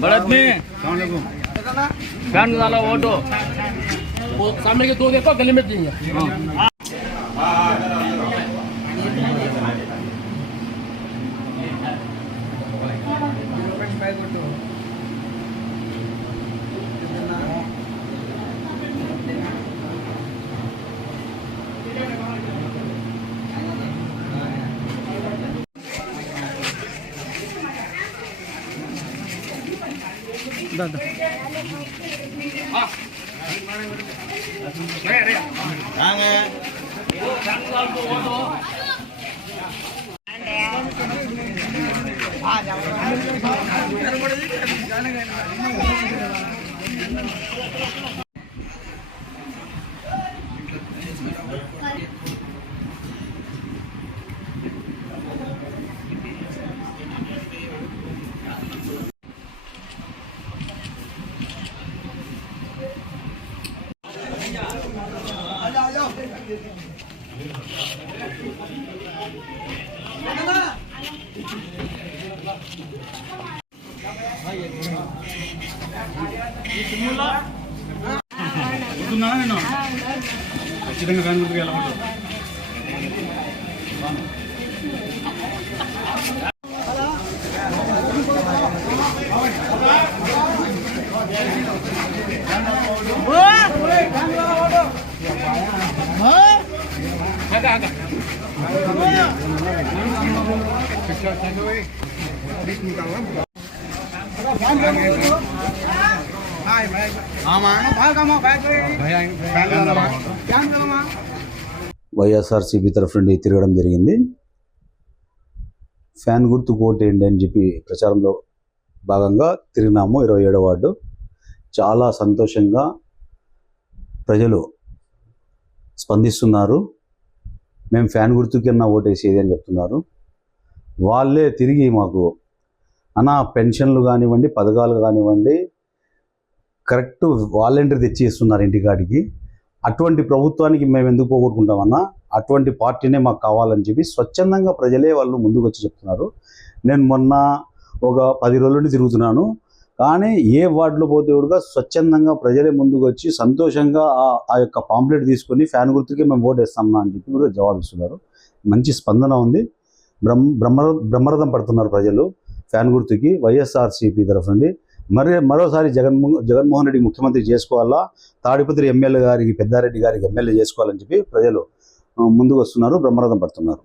बढ़त में फैन वाला ऑटो वो सामने के दो देखो गली में देंगे। दादा ఖచ్చితంగా ఫ్యాన్ గుర్తుకు వెళ్ళమంటారు. వైఎస్ఆర్సీపీ తరఫు నుండి తిరగడం జరిగింది. ఫ్యాన్ గుర్తు ఓటేయండి అని చెప్పి ప్రచారంలో భాగంగా తిరిగినాము. 27వ వార్డు చాలా సంతోషంగా ప్రజలు స్పందిస్తున్నారు. మేము ఫ్యాన్ గుర్తుకన్నా ఓటేసేది అని చెప్తున్నారు. వాళ్ళే తిరిగి మాకు పెన్షన్లు కానివ్వండి, పథకాలు కానివ్వండి కరెక్ట్ వాలంటీర్ తెచ్చి ఇస్తున్నారు ఇంటికాడికి. అటువంటి ప్రభుత్వానికి మేము ఎందుకు పోగొట్టుకుంటామన్నా, అటువంటి పార్టీనే మాకు కావాలని చెప్పి స్వచ్ఛందంగా ప్రజలే వాళ్ళు ముందుకు వచ్చి చెప్తున్నారు. నేను మొన్న ఒక 10 రోజుల నుండి తిరుగుతున్నాను, కానీ ఏ వార్డులో పోతే కూడా స్వచ్ఛందంగా ప్రజలే ముందుకు వచ్చి సంతోషంగా ఆ యొక్క పాంప్లెట్ తీసుకొని ఫ్యాన్ గుర్తుకే మేము ఓటేస్తామన్నా అని చెప్పి కూడా జవాబిస్తున్నారు. మంచి స్పందన ఉంది. బ్రహ్మరథం పడుతున్నారు ప్రజలు ఫ్యాన్ గుర్తుకి. వైఎస్ఆర్సీపీ తరఫు నుండి మరోసారి జగన్మోహన్ రెడ్డి ముఖ్యమంత్రి చేసుకోవాలా, తాడిపత్రి ఎమ్మెల్యే గారికి, పెద్దారెడ్డి గారికి ఎమ్మెల్యే చేసుకోవాలని చెప్పి ప్రజలు ముందుకు వస్తున్నారు, బ్రహ్మరథం పడుతున్నారు.